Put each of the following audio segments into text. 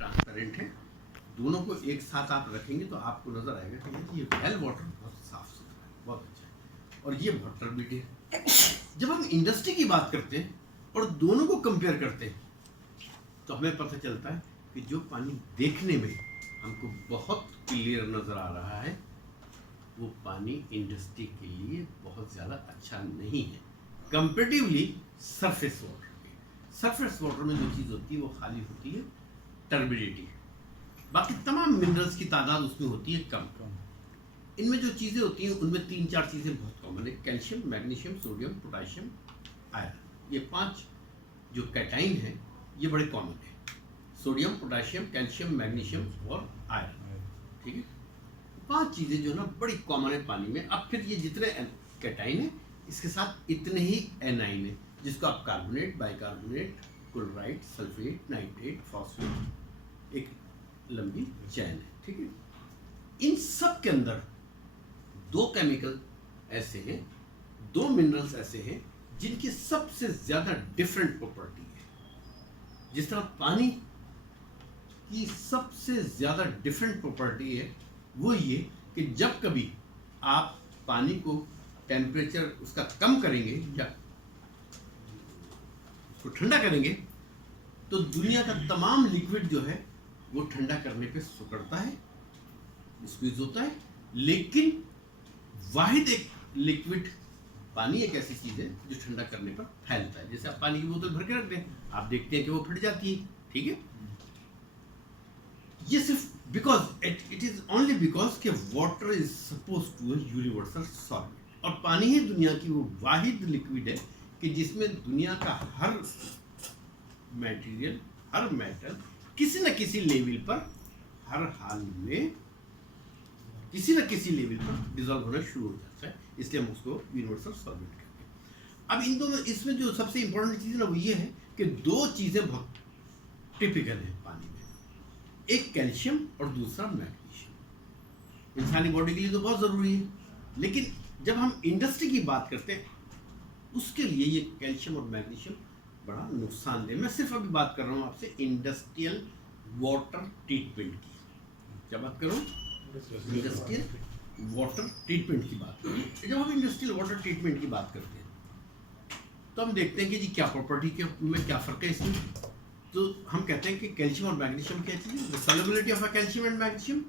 Transparent है। दोनों को एक साथ आप रखेंगे तो आपको नजर आएगा कि ये वेल वाटर बहुत साफ सुथरा है, बहुत अच्छा है, और ये बहुत टर्बिड है। जब हम इंडस्ट्री की बात करते हैं और दोनों को कंपेयर करते हैं तो हमें पता चलता है कि जो पानी देखने में हमको बहुत क्लियर नजर आ रहा है वो पानी इंडस्ट्री के लिए बहुत ज़्यादा अच्छा नहीं है कंपेरेटिवली सरफेस वाटर के। सरफेस वाटर में जो चीज़ होती है वो खाली होती है टर्बिडिटी, बाकी तमाम मिनरल्स की तादाद उसमें होती है कम। इनमें जो चीज़ें होती हैं उनमें 3-4 चीज़ें बहुत कॉमन है, calcium, magnesium, sodium, potassium, iron. ये 5 जो कैटाइन है ये बड़े कॉमन है, सोडियम, पोटाशियम, कैल्शियम, मैग्नीशियम और आयरन। ठीक है, 5 चीज़ें जो ना बड़ी कॉमन है पानी में। अब फिर ये जितने कैटाइन है इसके साथ इतने ही एनाइन है, जिसको आप carbonate, bicarbonate, chloride, sulphate, nitrate, phosphate, एक लंबी चैन है। ठीक है, इन सब के अंदर 2 केमिकल ऐसे हैं, 2 मिनरल्स ऐसे हैं जिनकी सबसे ज़्यादा डिफरेंट प्रॉपर्टी है। जिस तरह पानी की सबसे ज़्यादा डिफरेंट प्रॉपर्टी है वो ये कि जब कभी आप पानी को टेम्परेचर उसका कम करेंगे या उसको ठंडा करेंगे तो दुनिया का तमाम लिक्विड जो है वो ठंडा करने पे सिकुड़ता है, स्क्वीज होता है, लेकिन वाहिद एक लिक्विड पानी एक ऐसी चीज़ है जो ठंडा करने पर फैलता है। जैसे आप पानी की बोतल भर के रख दें, आप देखते हैं कि वो फट जाती है। ठीक है, ये सिर्फ because it is only because कि water is suppose to universal solvent, और पानी ही दुनिया की वो वाहिद लिक्विड है कि जिसमें दुनिया का हर मटेरियल, हर मेटल किसी न किसी लेवल पर, हर हाल में किसी न किसी लेवल पर डिजॉल्व होना शुरू हो जाता है, इसलिए हम उसको यूनिवर्सल सॉल्वेंट कहते हैं। अब इन दोनों, इसमें जो सबसे इंपॉर्टेंट चीज़ है ना वो ये है कि 2 चीज़ें बहुत टिपिकल हैं पानी में, एक कैल्शियम और दूसरा मैग्नीशियम। इंसानी बॉडी के लिए तो बहुत ज़रूरी है, लेकिन जब हम इंडस्ट्री की बात करते हैं उसके लिए ये कैल्शियम और मैग्नीशियम बड़ा नुकसानदेह। मैं सिर्फ अभी बात कर रहा हूँ आपसे इंडस्ट्रियल वाटर ट्रीटमेंट की। क्या बात कर रहा हूँ? इंडस्ट्रियल वाटर ट्रीटमेंट की बात करें। जब हम इंडस्ट्रियल वाटर ट्रीटमेंट की बात करते हैं तो हम देखते हैं कि जी क्या प्रॉपर्टी के में क्या फ़र्क है इसमें। तो हम कहते हैं कि कैल्शियम और मैग्नीशियम क्या चीज़ है, the solubility of a calcium and magnesium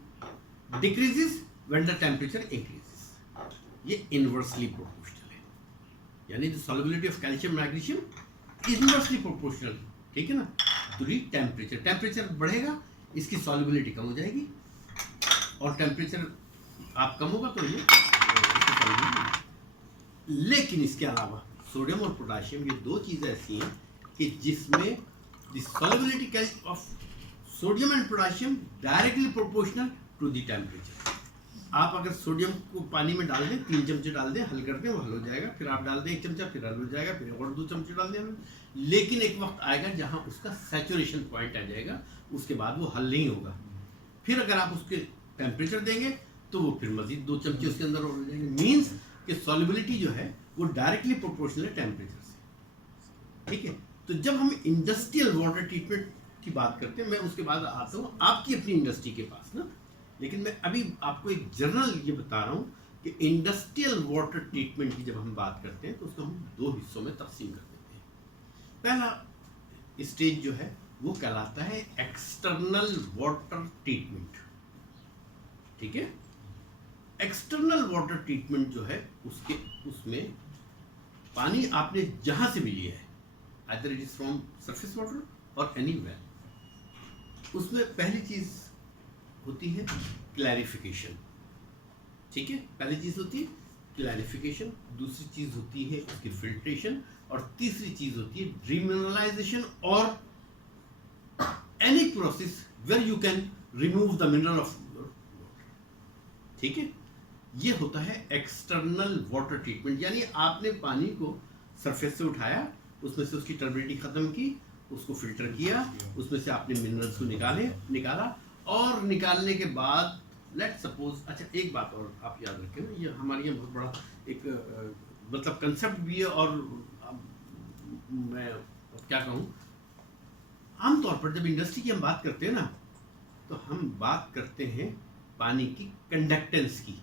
decreases when the temperature increases. ये इनवर्सली प्रोपोर्शनल है, यानी the solubility of calcium magnesium inversely proportional. ठीक है ना, दूरी टेम्परेचर बढ़ेगा इसकी सॉल्युबिलिटी कम हो जाएगी, और टेम्परेचर आप कम होगा तो ये। लेकिन इसके अलावा सोडियम और पोटाशियम ये 2 चीज़ें ऐसी हैं कि जिसमें the solubility of sodium and potassium directly proportional to the temperature. आप अगर सोडियम को पानी में डाल दें, 3 चमचे डाल दें, हल कर दें, वो हल हो जाएगा, फिर आप डाल दें 1 चमचा, फिर हल हो जाएगा, फिर और 2 चमचे डाल दें। लेकिन एक वक्त आएगा जहाँ उसका सैचुरेशन पॉइंट आ जाएगा, उसके बाद वो हल नहीं होगा। फिर अगर आप उसके टेम्परेचर देंगे तो वो फिर मजीद 2 चमचे उसके अंदर और हो जाएंगे। मीन्स कि सॉल्युबिलिटी जो है वो डायरेक्टली प्रोपोर्शनल है टेम्परेचर से। ठीक है, तो जब हम इंडस्ट्रियल वाटर ट्रीटमेंट की बात करते हैं, मैं उसके बाद आता हूँ आपकी अपनी इंडस्ट्री के पास ना, लेकिन मैं अभी आपको एक जनरल ये बता रहा हूँ कि इंडस्ट्रियल वाटर ट्रीटमेंट की जब हम बात करते हैं तो उसको हम 2 हिस्सों में तकसीम कर देते हैं। पहला स्टेज जो है वो कहलाता है एक्सटर्नल वाटर ट्रीटमेंट। ठीक है, एक्सटर्नल वाटर ट्रीटमेंट जो है उसमें पानी आपने जहां से भी लिया है, either it is from surface water और एनी वेल, उसमें पहली चीज होती है क्लैरिफिकेशन। ठीक है, पहली चीज होती है क्लैरिफिकेशन, दूसरी चीज होती है उसकी फिल्ट्रेशन, और तीसरी चीज होती है डीमिनरलाइजेशन और any process where you can remove the mineral of water. ठीक है, ये होता है एक्सटर्नल वाटर ट्रीटमेंट, यानी आपने पानी को सरफेस से उठाया, उसमें से उसकी टर्बिडिटी खत्म की, उसको फिल्टर किया, उसमें से आपने मिनरल्स को निकाला, और निकालने के बाद लेट सपोज, अच्छा एक बात और आप याद रखें ना, ये हमारे यहाँ बहुत बड़ा एक मतलब कंसेप्ट भी है, और मैं क्या कहूँ, आमतौर पर जब इंडस्ट्री की हम बात करते हैं ना, तो हम बात करते हैं पानी की कंडक्टेंस की।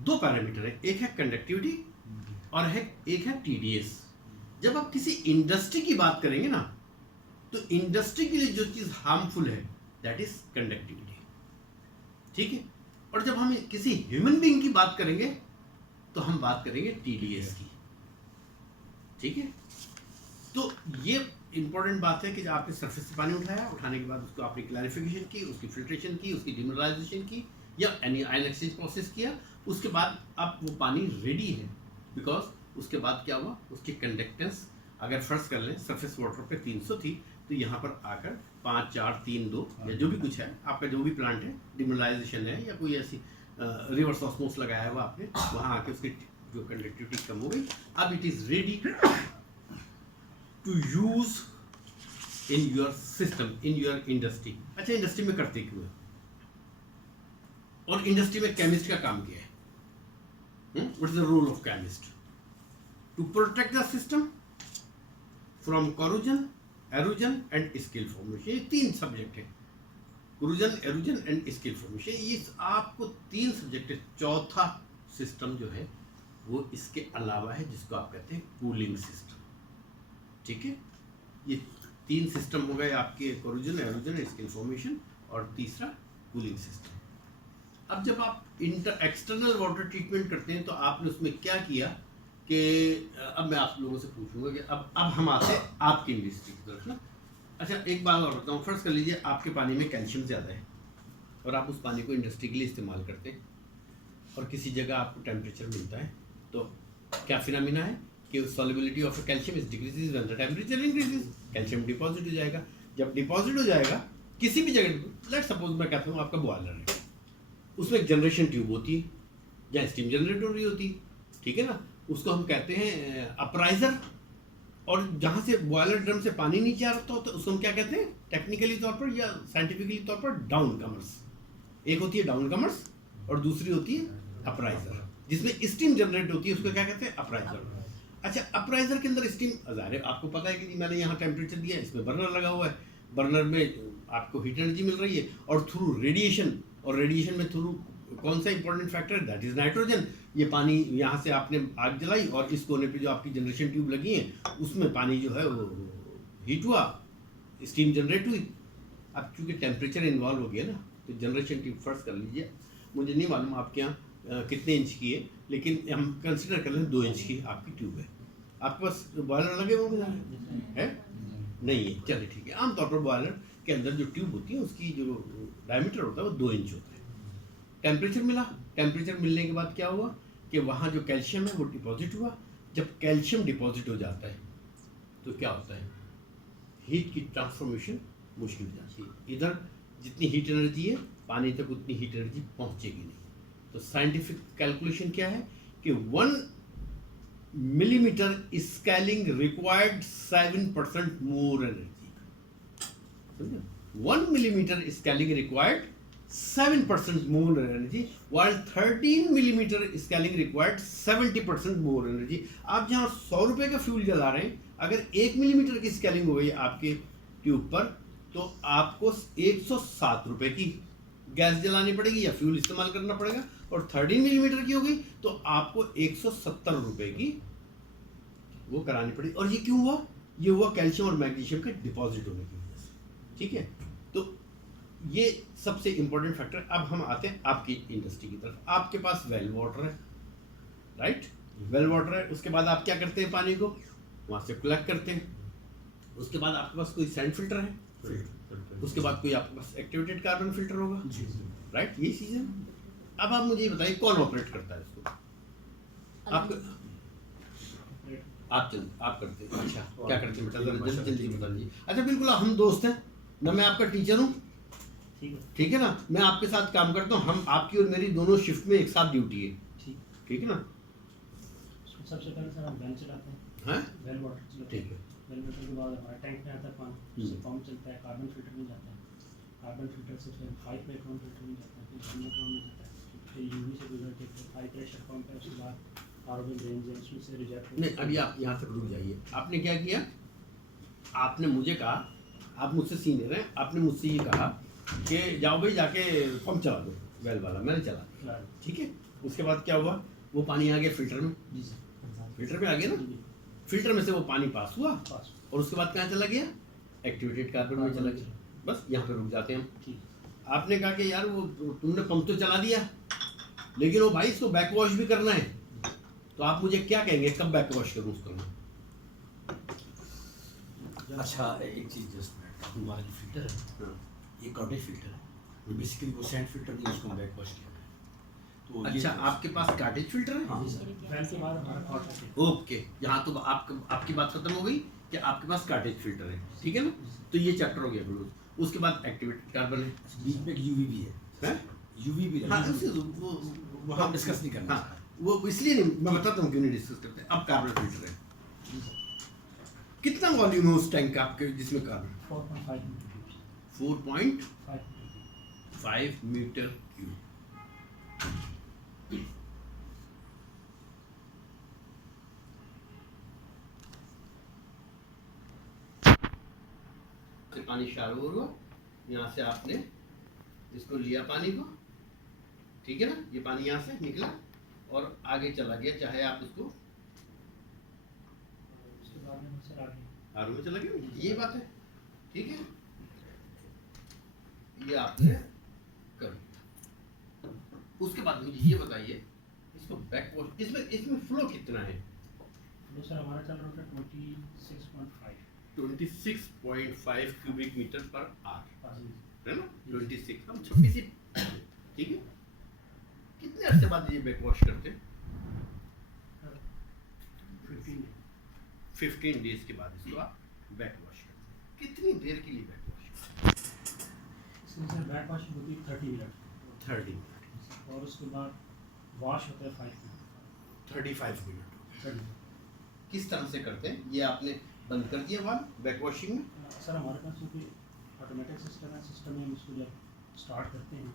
दो पैरामीटर है, एक है कंडक्टिविटी और एक है टीडीएस। जब आप किसी इंडस्ट्री की बात करेंगे ना, तो इंडस्ट्री के लिए जो चीज हार्मफुल है दैट इज कंडक्टिविटी, ठीक है। और जब हम किसी ह्यूमन बीइंग की बात करेंगे तो हम बात करेंगे टीडीएस की, ठीक है। तो ये इंपॉर्टेंट बात है कि जब आपने सरफेस से पानी उठाया, उठाने के बाद उसको आपने क्लैरिफिकेशन की, उसकी फिल्ट्रेशन की, उसकी डिमिनरलाइजेशन की या एनी आयन एक्सचेंज प्रोसेस किया, उसके बाद अब वो पानी रेडी है। बिकॉज उसके बाद क्या हुआ, उसकी कंडक्टेंस अगर फर्ज कर लें सरफेस वाटर पे 300 थी, तो यहाँ पर आकर 5, 4, 3, 2 या जो भी कुछ है आपका, जो भी प्लांट है, डिमिनरलाइजेशन है या कोई ऐसी रिवर्स ऑस्मोस लगाया हुआ आपने, वहाँ आके उसकी जो कंडक्टिविटी कम हो गई। अब it is ready to use in your system, in your industry. अच्छा, इंडस्ट्री में करते क्यों है, और इंडस्ट्री में केमिस्ट का काम क्या है? What is the role of chemist? To protect the system from corrosion, erosion and scale formation. ये 3 सब्जेक्ट है, corrosion, erosion and scale formation. ये आपको 3 सब्जेक्ट है। चौथा सिस्टम जो है वो इसके अलावा है, जिसको आप कहते हैं कूलिंग सिस्टम, ठीक है। ये 3 सिस्टम हो गए आपके, कोरोजन, एरोजन, स्किल फॉर्मेशन, और तीसरा कूलिंग सिस्टम। अब जब आप एक्सटर्नल वाटर ट्रीटमेंट करते हैं तो आपने उसमें क्या किया कि अब मैं आप लोगों से पूछूंगा कि अब हम आते हैं आपकी इंडस्ट्री की तरफ ना। अच्छा, एक बात और बताऊँ, फर्ज कर लीजिए आपके पानी में कैल्शियम ज़्यादा है और आप उस पानी को इंडस्ट्री के लिए इस्तेमाल करते हैं, और किसी जगह आपको टेम्परेचर मिलता है, तो क्या फिनोमिना है कि solubility of calcium is decreases when the temperature increases. Calcium deposit हो जाएगा। जब डिपॉजिट हो जाएगा किसी भी जगह, लेट्स सपोज मैं कहता हूँ आपका बॉयलर है, उसमें एक जनरेशन ट्यूब होती है या स्टीम जनरेटर हो रही होती है, ठीक है ना। उसको हम कहते हैं अपराइजर, और जहाँ से बॉयलर ड्रम से पानी नीचे आ रहा होता है उसको हम क्या कहते हैं टेक्निकली तौर पर या साइंटिफिकली तौर पर? Down commerce. एक होती है डाउन कमर्स और दूसरी होती है अपराइजर, जिसमें स्टीम जनरेट होती है, उसको क्या कहते हैं? अपराइजर। अच्छा, अपराइजर के अंदर स्टीम, ज़ाहिर आपको पता है कि मैंने यहाँ टेम्परेचर दिया है, इसमें बर्नर लगा हुआ है, बर्नर में आपको हीट एनर्जी मिल रही है, और थ्रू रेडिएशन, और रेडिएशन में थ्रू कौन सा इंपॉर्टेंट फैक्टर है? That is nitrogen. ये पानी यहाँ से आपने आग जलाई और इस कोने पे जो आपकी जनरेशन ट्यूब लगी है उसमें पानी जो है वो हीट हुआ, स्टीम जनरेट हुई। अब चूँकि टेम्परेचर इन्वॉल्व हो गया ना, तो जनरेशन ट्यूब फर्स्ट कर लीजिए, मुझे नहीं मालूम आपके यहाँ कितने इंच की है, लेकिन हम कंसिडर कर लें 2 इंच की आपकी ट्यूब है। आपके पास बॉयलर लगे होंगे है? नहीं है, चलिए ठीक है। आमतौर पर बॉयलर के अंदर जो ट्यूब होती है उसकी जो डायमीटर होता है वो 2 इंच होता है। टेम्परेचर मिला, टेम्परेचर मिलने के बाद क्या हुआ कि वहाँ जो कैल्शियम है वो डिपॉजिट हुआ। जब कैल्शियम डिपॉजिट हो जाता है तो क्या होता है? हीट की ट्रांसफॉर्मेशन मुश्किल हो जाती है। इधर जितनी हीट एनर्जी है पानी तक उतनी हीट एनर्जी पहुँचेगी नहीं। तो साइंटिफिक कैलकुलेशन क्या है कि 1 millimeter scaling required 7% more energy. 1 millimeter scaling required 7% more energy, while 13 millimeter scaling required 70% more energy. आप जहाँ 100 रुपए का फ्यूल जला रहे हैं, अगर 1 मिलीमीटर की स्केलिंग हो गई आपके ट्यूब पर, तो आपको 107 रुपए की गैस जलानी पड़ेगी या फ्यूल इस्तेमाल करना पड़ेगा, और 13 मिलीमीटर की हो गई तो आपको 170 रुपए की वो करानी पड़ेगी। और ये क्यों हुआ? ये हुआ कैल्शियम और मैग्नीशियम के डिपॉजिट होने की वजह से, ठीक है। तो ये सबसे इंपॉर्टेंट फैक्टर। अब हम आते हैं आपकी इंडस्ट्री की तरफ। आपके पास वेल वाटर है, राइट? वेल वाटर है, उसके बाद आप क्या करते हैं? पानी को वहाँ से कलेक्ट करते हैं। उसके बाद आपके पास कोई सैंड फिल्टर है, उसके बाद कोई आपके पास एक्टिवेटेड कार्बन फिल्टर होगा, राइट? यही चीज़ है। अब आप मुझे बताइए कौन ऑपरेट करता है इसको? आप करते हैं। अच्छा, क्या करते हैं बेटा, जरा जल्दी बता दीजिए। अच्छा, बिल्कुल हम दोस्त हैं ना, मैं आपका टीचर हूँ, ठीक है ना। मैं आपके साथ काम करता हूँ, हम आपकी और मेरी दोनों शिफ्ट में एक साथ ड्यूटी है, ठीक है ना। सबसे पहले सर हम वेल चलाते हैं, वेल वाटर चलाते हैं, ठीक है। वेल वाटर के बाद हमारे टैंक में आता है पानी, उससे पंप चलता है, कार्बन फिल्टर में जाता है, कार्बन फिल्टर से फिर 5 माइक्रोन फिल्टर में जाता है, फिर 1 माइक्रोन में जाता है, फिर यूवी से गुजर के फिर हाई प्रेशर पंप है, उसके बाद आरओ रेंज है, उसमें से रिजेक्ट। नहीं, अभी आप यहाँ तक रुक जाइए। आपने क्या किया? आपने मुझे कहा आप मुझसे सीनियर हैं, आपने मुझसे ये कहा कि जाओ भाई जाके पंप चला दो वेल वाला, मैंने चला दिया, ठीक है। उसके बाद क्या हुआ, वो पानी आ गया फिल्टर में, जी सर। फिल्टर में आ गया ना, फिल्टर में से वो पानी पास हुआ और उसके बाद कहाँ चला गया, एक्टिवेटेड कार्बन में चला गया। बस यहाँ पे रुक जाते हैं हम। आपने कहा कि यार वो तुमने पंप तो चला दिया, लेकिन वो भाई इसको बैक वॉश भी करना है, तो आप मुझे क्या कहेंगे कब बैक वॉश करूँ उसको मैं? अच्छा, एक चीज़ जस्ट हमारा जो फिल्टर है हाँ। ये कॉटेज फिल्टर है, ये बेसिकली वो सैंड फिल्टर नहीं, उसको बैक वॉश किया है। तो ये- अच्छा, आपके पास कार्टेज फिल्टर है? हाँ। वैल के बाद हमारा हॉट है। ओके, यहाँ तो आपकी बात खत्म हो गई कि आपके पास कार्टेज फिल्टर है, ठीक है ना। तो ये चैप्टर हो गया क्लोज। उसके बाद एक्टिवेटेड कार्बन है, बीच में यूवी भी है, हैं? यूवी भी हाँ, है। वो हम डिस्कस नहीं करना। हाँ, वो इसलिए नहीं, मैं बताता हूँ क्यों नहीं डिस्कस करते। अब कार्बन फिल्टर है, कितना वॉल्यूम है उस टैंक का आपके जिसमें कार्बन? 4.5 metre 4.5 metre cube. से पानी शावर हुआ, यहाँ से आपने इसको लिया पानी को, ठीक है ना, ये पानी यहाँ से निकला और आगे चला गया, चाहे आप इसको उसके बाद में सर आगे आर में चला गया, ये बात है, ठीक है। ये आपने कर दिया। उसके बाद मुझे ये बताइए, इसको बैक वॉश, इसमें फ्लो कितना है? तो सर हमारा चल रहा है 26.5 26.5 क्यूबिक मीटर पर आवर, पास है ना, 26, हम 26 ही, ठीक है। कितने अरसे बाद ये बैक वॉश करते हैं? 15 डेज के बाद इसको आप बैक वॉश करते हैं। कितनी देर के लिए बैक वॉश करते हैं? इसमें सर बैक वॉश होती है 30 मिनट 30 मिनट, और उसके बाद वॉश होता है 5 मिनट 35 मिनट। 30 किस तरह से करते हैं ये? आपने बंद कर दिया वाल्व बैक वॉशिंग में? सर हमारे पास क्योंकि ऑटोमेटिक सिस्टम है, सिस्टम में हम इसको जब स्टार्ट करते हैं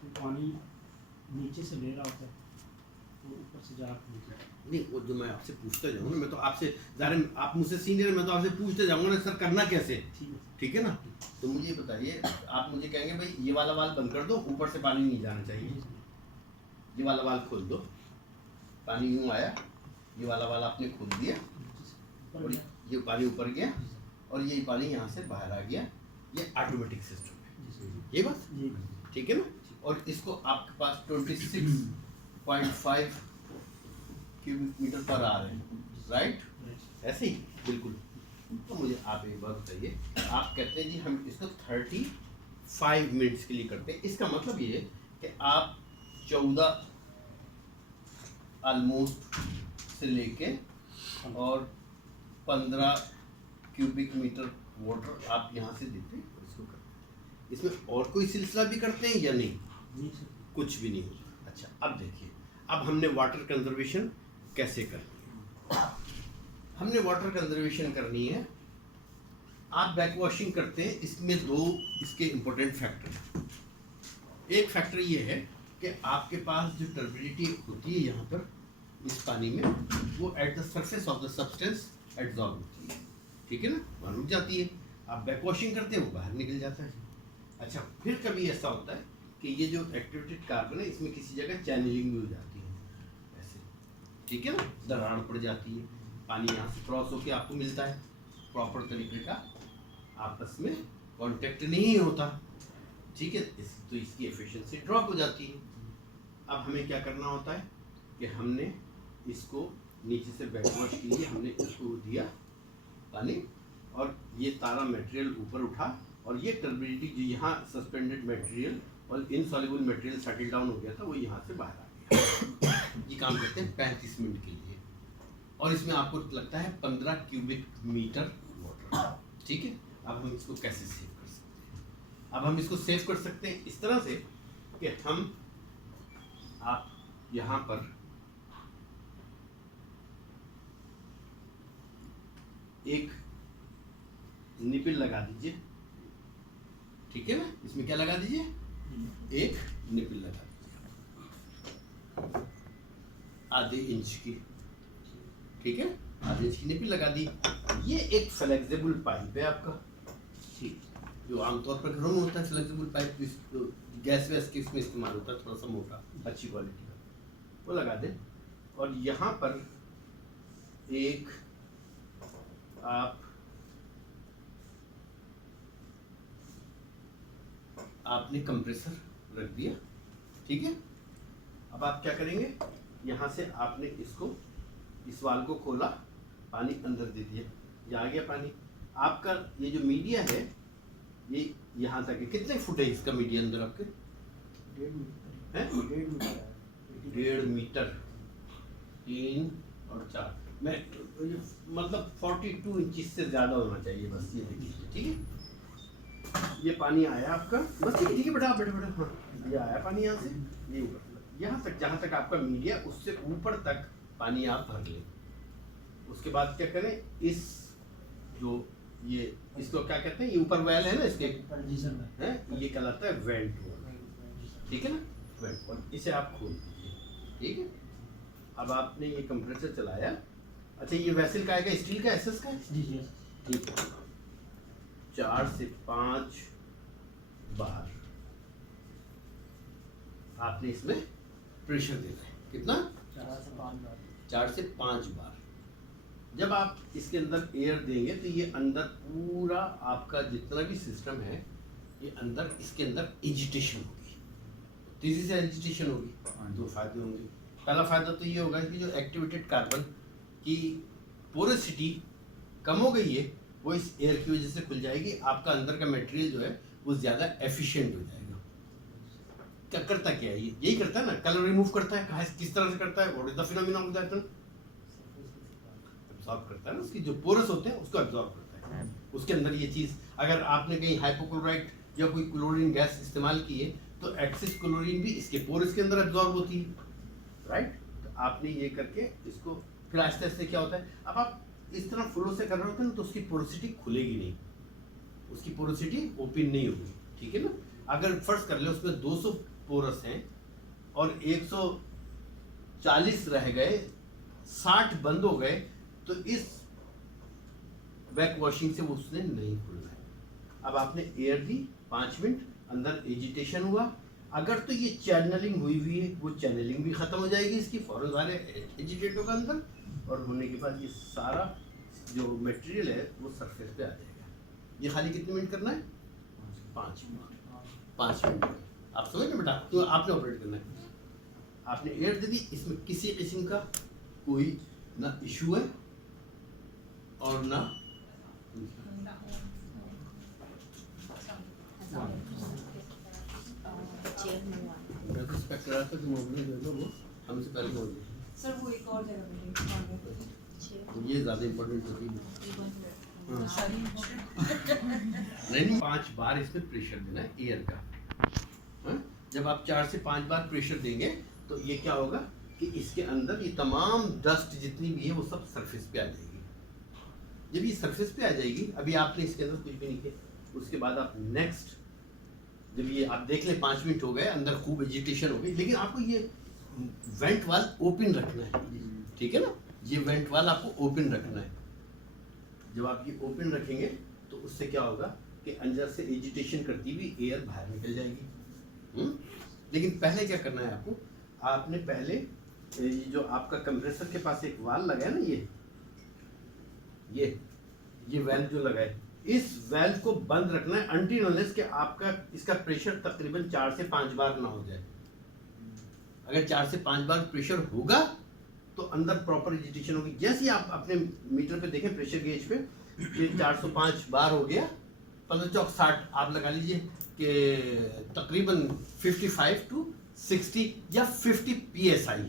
तो पानी नीचे से ले रहा होता है, तो ऊपर से जा नीचे। नहीं, वो जो मैं आपसे पूछता जाऊँगा ना, मैं तो आपसे ज़ाहिर आप मुझसे सीनियर हैं, मैं तो आपसे पूछते जाऊँगा ना सर करना कैसे, ठीक है। ठीक है ना। तो मुझे ये बताइए, आप मुझे कहेंगे भाई ये वाला वाल्व बंद कर दो, ऊपर से पानी नहीं जाना चाहिए, ये वाला वाल्व खोल दो, पानी यूँ आया, ये वाला वाल्व आपने खोल दिया और ये पानी ऊपर गया और ये पानी यहाँ से बाहर आ गया, ये ऑटोमेटिक सिस्टम है, ये बात जी ठीक है ना। और इसको आपके पास 26.5 क्यूबिक मीटर पर आ रहे हैं, राइट, ऐसे ही बिल्कुल। तो मुझे आप एक बात बताइए, आप कहते हैं जी हम इसको 35 मिनट्स के लिए करते हैं, इसका मतलब ये है कि आप 14 ऑलमोस्ट से लेके और 15 क्यूबिक मीटर वाटर आप यहाँ से देते हैं और इसको करते हैं। इसमें और कोई सिलसिला भी करते हैं या नहीं? नहीं सर। कुछ भी नहीं होता। अच्छा, अब देखिए, अब हमने वाटर कंजर्वेशन कैसे करनी है। हमने वाटर कंजर्वेशन करनी है, आप बैक वॉशिंग करते हैं, इसमें दो इसके इम्पोर्टेंट फैक्टर हैं। एक फैक्टर ये है कि आपके पास जो टर्बिडिटी होती है यहाँ पर इस पानी में, वो at the surface of the substance absorb होती है, ठीक है ना, वहाँ रुक जाती है। आप बैक वॉशिंग करते हैं, वो बाहर निकल जाता है। अच्छा, फिर कभी ऐसा होता है कि ये जो एक्टिवेटेड कार्बन है, इसमें किसी जगह चैनलिंग भी हो जाती है ऐसे, ठीक है ना, दरार पड़ जाती है, पानी यहाँ से क्रॉस होकर आपको मिलता है, प्रॉपर तरीके का आपस में कांटेक्ट नहीं होता, ठीक है, तो इसकी एफिशिएंसी ड्रॉप हो जाती है। अब हमें क्या करना होता है कि हमने इसको नीचे से बैक वॉश के लिए हमने इसको दिया पानी, और ये सारा मटेरियल ऊपर उठा, और ये टर्बिडिटी जो यहाँ सस्पेंडेड मटेरियल और इनसॉल्युबल मटेरियल सेटल डाउन हो गया था, वो यहाँ से बाहर आ गया। ये काम करते हैं 35 मिनट के लिए, और इसमें आपको लगता है 15 क्यूबिक मीटर वाटर, ठीक है। अब हम इसको कैसे सेव कर सकते हैं? अब हम इसको सेव कर सकते हैं इस तरह से कि हम, आप यहाँ पर एक निपिल लगा दीजिए, ठीक है ना, इसमें क्या लगा दीजिए, एक निपिल लगा दीजिए आधे इंच की, ठीक है, आधे इंच की निपिल लगा दी। ये एक फ्लेक्सिबल पाइप है आपका, ठीक, जो आमतौर पर घरों में होता है फ्लेक्सिबल पाइप, गैस वैस के इसमें इस्तेमाल होता है, थोड़ा सा मोटा अच्छी क्वालिटी का, वो लगा दें। और यहाँ पर एक आपने कंप्रेसर रख दिया, ठीक है। अब आप क्या करेंगे, यहाँ से आपने इसको, इस वाल्व को खोला, पानी अंदर दे दिया, ये आ गया पानी। आपका ये जो मीडिया है ये यहाँ तक है। कितने फुट है इसका मीडिया अंदर आपके? 1.5 मीटर, 3 और 4 मैं मतलब 42 इंच से ज़्यादा होना चाहिए, बस ये देखिए, ठीक है। ये पानी आया आपका, बस ठीक है बेटा, बेटा बेटा, हाँ ये आया पानी यहाँ से, ये ऊपर यहाँ तक, जहाँ तक आपका मीडिया, उससे ऊपर तक पानी आप भर लें। उसके बाद क्या करें, इस जो ये इसको क्या कहते हैं, ये ऊपर वेल है ना इसके, है ये कहलाता है वेंट वाल्व, ठीक है ना, वेंट वाल्व। इसे आप खोल दीजिए, ठीक है। अब आपने ये कंप्रेसर चलाया। अच्छा, ये वेसल का आएगा, स्टील का, एसएस का, ठीक है। 4 से 5 बार आपने इसमें प्रेशर देना है। कितना? 4 से 5 बार। जब आप इसके अंदर एयर देंगे तो ये अंदर पूरा आपका जितना भी सिस्टम है, ये अंदर, इसके अंदर एजिटेशन होगी, तेजी से एजिटेशन होगी। 2 फायदे होंगे। पहला फायदा तो ये होगा कि जो एक्टिवेटेड कार्बन की पोरोसिटी कम हो गई है, वो इस एयर की वजह से खुल जाएगी। आपका अंदर का मटेरियल जो है वो ज़्यादा एफिशिएंट हो जाएगा। क्या करता क्या है ये? यही करता है ना, कलर रिमूव करता है। कहाँ, किस तरह से करता है? What is the phenomena of that? Absorb करता है ना, उसकी जो पोरस होते हैं उसको एब्जॉर्ब करता है। उसके अंदर ये चीज़, अगर आपने कहीं हाइपोक्लोराइट या कोई क्लोरीन गैस इस्तेमाल की है तो एक्सेस क्लोरीन भी इसके पोरस के अंदर एब्जॉर्ब होती है, राइट। तो आपने ये करके इसको, फिर आहिस्ते आहिस्ते क्या होता है, अब आप इस तरह फ्लो से कर रहे होते हैं तो उसकी पोरोसिटी खुलेगी नहीं, उसकी पोरोसिटी ओपन नहीं होगी, ठीक है ना। अगर फर्ज कर ले उसमें 200 पोरस हैं और 140 रह गए, 60 बंद हो गए, तो इस बैक वॉशिंग से वो उसने नहीं खुलना है। अब आपने एयर दी, 5 मिनट अंदर एजिटेशन हुआ। अगर तो ये चैनलिंग हुई है, वो चैनलिंग भी खत्म हो जाएगी इसकी, फौरन सारे एजिटेट होगा अंदर, और होने के बाद ये सारा जो मटेरियल है वो सरफेस पे आ जाएगा। ये खाली कितने मिनट करना है? 5 मिनट। 5 मिनट आप समझ में बेटा, तो आपने ऑपरेट करना है। आपने एयर दे दी, इसमें किसी किस्म का कोई ना इशू है और ना मैं तो एक्सपेक्ट कर रहा था कि मोबाइल दे दो, वो हमसे पहले बोल दो सर। वो एक और जगह ये ज़्यादा इम्पोर्टेंट होती है। नहीं, 5 बार इसमें प्रेशर देना है एयर का। हाँ? जब आप 4 से 5 बार प्रेशर देंगे तो ये क्या होगा कि इसके अंदर ये तमाम डस्ट जितनी भी है वो सब सरफेस पे आ जाएगी। जब ये सरफेस पे आ जाएगी, अभी आपने इसके अंदर कुछ भी नहीं किया, उसके बाद आप नेक्स्ट, जब ये आप देख लें 5 मिनट हो गए, अंदर खूब एजिटेशन हो गई, लेकिन आपको ये वेंट वाल्व ओपन रखना है, ठीक है ना। ये वेंट वाल्व आपको ओपन रखना है। जब आप ये ओपन रखेंगे तो उससे क्या होगा कि अंदर से एजिटेशन करती हुई एयर बाहर निकल जाएगी। लेकिन पहले क्या करना है आपको, आपने पहले जो आपका कंप्रेसर के पास एक वाल्व लगा है ना, ये वाल्व जो लगा है, इस वाल्व को बंद रखना है अनटिल अनलेस कि आपका इसका प्रेशर तकरीबन 4 से 5 बार ना हो जाए। अगर 4 से 5 बार प्रेशर होगा तो अंदर प्रॉपर एजिटेशन होगी। जैसे ही आप अपने मीटर पे देखें, प्रेशर गेज पे 405 बार हो गया, 15-60 आप लगा लीजिए कि तकरीबन 55 to 60 या 50 PSI,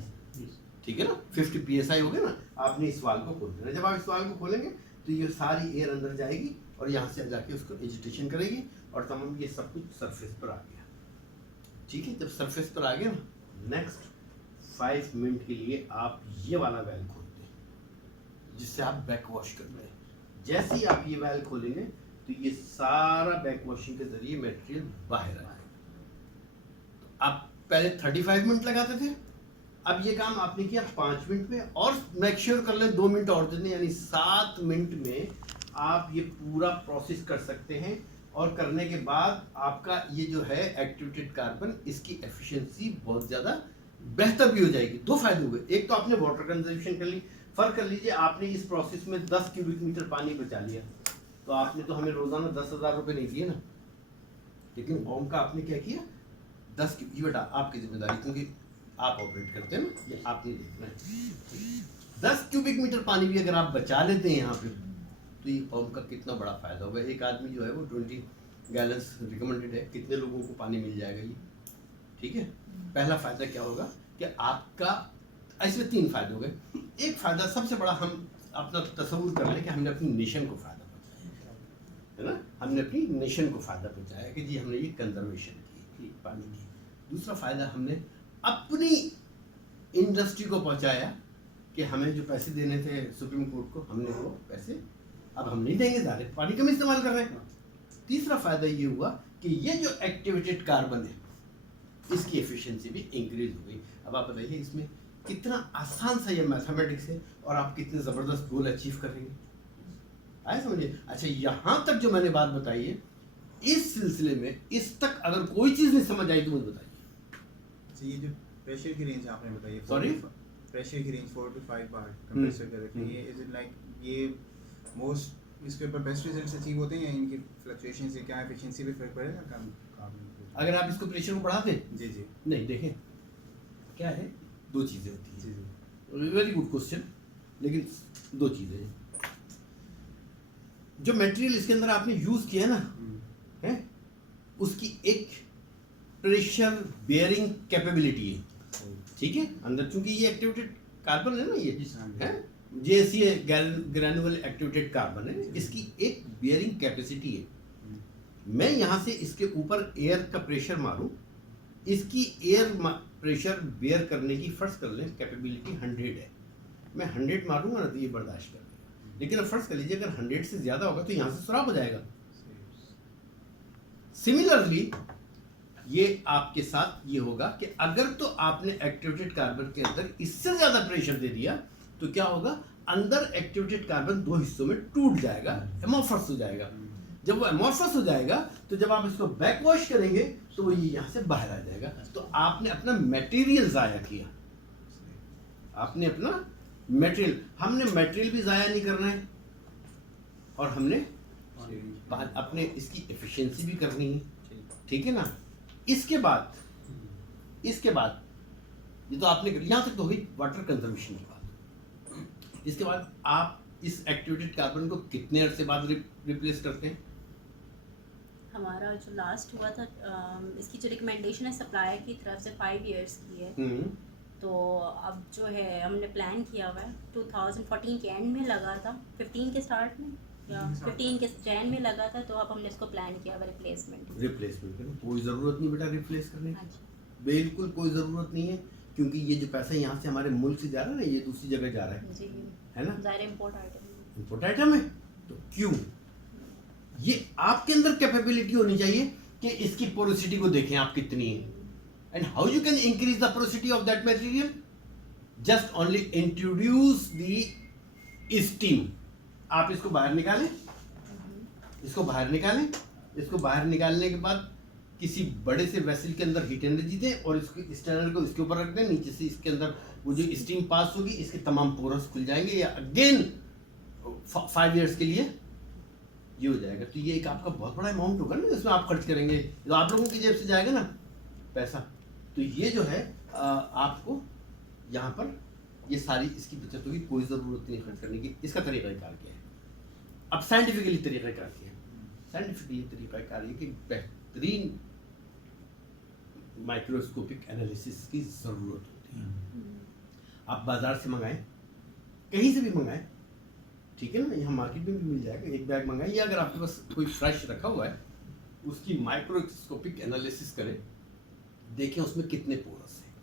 ठीक है ना। 50 PSI हो गया ना, आपने इस वाल्व को खोल देना। जब आप इस वाल्व को खोलेंगे तो ये सारी एयर अंदर जाएगी और यहाँ से जाके उसको एजिटेशन करेगी और तमाम ये सब कुछ सरफेस पर आ गया, ठीक है। जब सरफेस पर आ गया, नेक्स्ट 5 मिनट के लिए आप ये वाला वाल्व खोलते हैं जिससे आप बैक वॉश करते हैं। जैसे ही आप ये वाल्व खोलेंगे तो ये सारा बैक वॉशिंग के जरिए मटेरियल बाहर आएगा। तो आप पहले 35 मिनट लगाते थे, अब ये काम आपने किया 5 मिनट में, और मेक श्योर कर ले 2 मिनट और देने, यानी 7 मिनट में आप ये पूरा प्रोसेस कर सकते हैं और करने के बाद आपका ये जो है एक्टिवेटेड कार्बन, इसकी एफिशिएंसी बहुत ज़्यादा बेहतर भी हो जाएगी। दो फायदे हुए, एक तो आपने वाटर कंजर्वेशन कर ली। फर्क कर लीजिए, आपने इस प्रोसेस में 10 क्यूबिक मीटर पानी बचा लिया, तो आपने तो हमें रोजाना 10,000 रुपये नहीं दिए ना, लेकिन ओम का आपने क्या किया, 10 ये बेटा आपकी जिम्मेदारी, क्योंकि आप ऑपरेट करते हैं ना, ये आपने देखना है। 10 क्यूबिक मीटर पानी भी अगर आप बचा लेते हैं यहाँ पे, तो ये ओम का कितना बड़ा फायदा होगा। एक आदमी जो है वो 20 गैलन्स रिकमेंडेड है, कितने लोगों को पानी मिल जाएगा ये, ठीक है। पहला फायदा क्या होगा कि आपका, ऐसे 3 फायदे हो गए। एक फायदा सबसे बड़ा, हम अपना तस्वुर कर लें कि हमने अपनी नेशन को फायदा पहुंचाया, है ना, हमने अपनी नेशन को फायदा पहुंचाया कि जी हमने ये कंजर्वेशन की पानी की। दूसरा फायदा हमने अपनी इंडस्ट्री को पहुंचाया कि हमें जो पैसे देने थे सुप्रीम कोर्ट को, हमने वो पैसे अब हम नहीं देंगे, ज़्यादा पानी कम इस्तेमाल कर रहे हैं। तीसरा फायदा ये हुआ कि ये जो एक्टिवेटेड कार्बन है, इसकी एफिशिएंसी भी इंक्रीज हो गई। अब आप बताइए इसमें कितना आसान सा ये मैथमेटिक्स है और आप कितने ज़बरदस्त गोल अचीव करेंगे, आए समझिए। अच्छा, यहाँ तक जो मैंने बात बताई है, इस सिलसिले में इस तक अगर कोई चीज़ नहीं समझ आई तो मुझे बताइए। अच्छा, ये जो प्रेशर की रेंज आपने बताई है, Sorry? प्रेशर की रेंज 4 to 5 बार कंप्रेसर कर रखी है, ये इज इट लाइक ये मोस्ट इसके ऊपर बेस्ट रिजल्ट्स अचीव होते हैं या इनकी फ्लक्चुएशन से क्या एफिशिएंसी पे फर्क पड़ेगा कार्बन? अगर आप इसको प्रेशर को बढ़ाते, जी जी नहीं, देखें क्या है, 2 चीज़ें होती जी हैं। जी वेरी गुड क्वेश्चन, लेकिन 2 चीज़ें हैं। जो मटेरियल इसके अंदर आपने यूज़ किया ना, है, उसकी एक प्रेशर बेयरिंग कैपेबिलिटी है, ठीक है, अंदर, चूंकि ये एक्टिवेटेड कार्बन है ना, ये है जैसी ग्रैनुअल एक्टिवेटेड कार्बन है, इसकी एक बेयरिंग कैपेसिटी है। मैं यहाँ से इसके ऊपर एयर का प्रेशर मारूं, इसकी एयर प्रेशर बेयर करने की फर्ज कर लें कैपेबिलिटी 100 है, मैं 100 मारूंगा ना तो ये बर्दाश्त कर लेगा। लेकिन अब फर्ज कर लीजिए अगर 100 से ज़्यादा होगा तो यहाँ से सुराख हो जाएगा। सिमिलरली ये आपके साथ ये होगा कि अगर तो आपने एक्टिवेटेड कार्बन के अंदर इससे ज़्यादा प्रेशर दे दिया तो क्या होगा, अंदर एक्टिवेटेड कार्बन 2 हिस्सों में टूट जाएगा, एमोर्फस हो जाएगा। जब वो एमोर्फस हो जाएगा तो जब आप इसको बैक वॉश करेंगे तो वो ये यहाँ से बाहर आ जाएगा। तो आपने अपना मटेरियल ज़ाया किया, आपने अपना मटेरियल, हमने मटेरियल भी ज़ाया नहीं करना है और हमने अपने इसकी एफिशिएंसी भी करनी है, ठीक है ना। इसके बाद ये तो आपने यहाँ तक तो हुई वाटर कंजर्वेशन की बात। इसके बाद आप इस एक्टिवेटेड कार्बन को कितने अरसे बाद रिप्लेस करते हैं? हमारा जो लास्ट हुआ था, इसकी जो रिकमेंडेशन है सप्लायर की तरफ से 5 इयर्स की है। तो अब जो है हमने प्लान किया हुआ है 2014 के एंड में लगा था, 15 के स्टार्ट में या 15 के जैन में लगा था, तो अब हमने इसको प्लान किया हुआ रिप्लेसमेंट करो, कोई ज़रूरत नहीं बेटा रिप्लेस करने हाँ की, बिल्कुल कोई ज़रूरत नहीं है, क्योंकि ये जो पैसा यहाँ से हमारे मुल्क से जा रहा है ना, ये दूसरी जगह जा रहा है जी, है ना, ज़ाहिर इम्पोर्ट आइटम है। तो क्यों, ये आपके अंदर कैपेबिलिटी होनी चाहिए कि इसकी पोरोसिटी को देखें आप कितनी है, and how you can increase the porosity of that material, just only introduce the steam. आप इसको बाहर निकालें, इसको बाहर निकालने के बाद किसी बड़े से वेसल के अंदर हीट एनर्जी दें और इसको इस टनल को इसके ऊपर रख दें, नीचे से इसके अंदर वो जो स्टीम पास होगी इसके तमाम पोरस खुल जाएंगे, या अगेन 5 इयर्स के लिए ये हो जाएगा। तो ये एक आपका बहुत बड़ा अमाउंट होगा ना जिसमें आप खर्च करेंगे, तो आप लोगों की जेब से जाएगा ना पैसा। तो ये जो है आपको यहाँ पर ये सारी इसकी बचत होगी, कोई ज़रूरत नहीं खर्च करने की। इसका तरीक़ाकार क्या है, अब साइंटिफिकली तरीक़ाकार क्या है, साइंटिफिकली तरीक़ाकार ये कि बेहतरीन माइक्रोस्कोपिक एनालिसिस की ज़रूरत होती है। आप बाज़ार से मंगाएं, कहीं से भी मंगाएं, ठीक है ना, यहाँ मार्केट में भी मिल जाएगा, एक बैग मंगाएं, या अगर आपके पास कोई फ्रेश रखा हुआ है उसकी माइक्रोस्कोपिक एनालिसिस करें, देखें उसमें कितने पोरस हैं,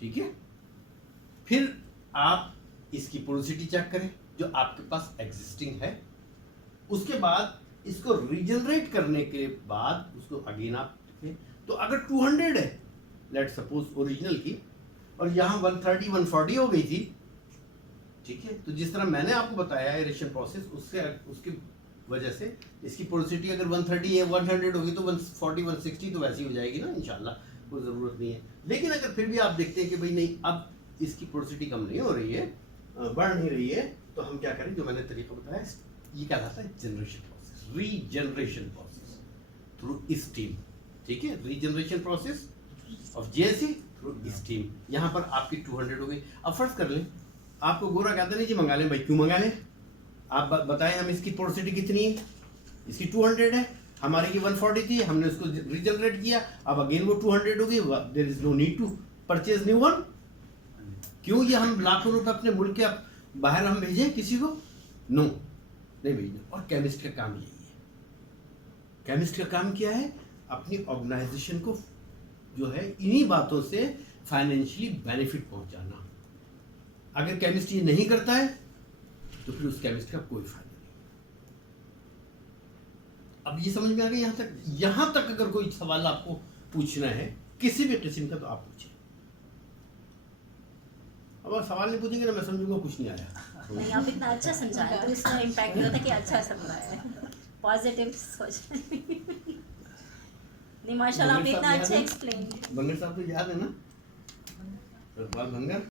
ठीक है। फिर आप इसकी पोरोसिटी चेक करें जो आपके पास एग्जिस्टिंग है, उसके बाद इसको रीजनरेट करने के बाद उसको अगेन आप देखें। तो अगर 200 है लेट सपोज ओरिजिनल की, और यहाँ 130 140 हो गई थी, ठीक है, तो जिस तरह मैंने आपको बताया एरेशन प्रोसेस, उससे उसके वजह से इसकी पोरोसिटी अगर 130 है 100 होगी तो 140 160 तो वैसी हो जाएगी ना इंशाल्लाह, कोई ज़रूरत नहीं है। लेकिन अगर फिर भी आप देखते हैं कि भाई नहीं अब इसकी पोरोसिटी कम नहीं हो रही है, बढ़ नहीं रही है, तो हम क्या करें, जो मैंने तरीका बताया ये क्या कहता है generation process, regeneration process through steam. ठीक है, regeneration process of JSC through steam. यहाँ पर आपकी 200 हो गई। अब फर्ज कर लें आपको गोरा कहता नहीं जी मंगा लें, भाई क्यों मंगा लें, आप बताएं हम इसकी पोरोसिटी कितनी है, इसकी 200 है, हमारी की 140 थी, हमने उसको रीजनरेट किया, अब अगेन वो 200 हो गई, there is no need to purchase new one. क्यों ये हम लाखों रुपए अपने मुल्क के बाहर हम भेजें किसी को, नो नहीं भेजना। और केमिस्ट का काम यही है, केमिस्ट का काम क्या है, अपनी ऑर्गेनाइजेशन को जो है इन्हीं बातों से फाइनेंशियली बेनिफिट पहुंचाना। अगर केमिस्ट ये नहीं करता है तो फिर उस केमिस्ट का कोई फायदा नहीं। अब ये समझ में आ गया यहाँ तक? यहाँ तक अगर कोई सवाल आपको पूछना है किसी भी किस्म का तो आप पूछिए। अब आप सवाल नहीं पूछेंगे ना मैं समझूंगा कुछ नहीं आया। नहीं, आप इतना अच्छा समझाएं तो इसका इम्पैक्ट होता है कि अच्छा समझाया है, पॉजिटिव सोच। नहीं माशाल्लाह, आप इतना अच्छा एक्सप्लेन। बंगर साहब तो याद है ना, इकबाल बंगर।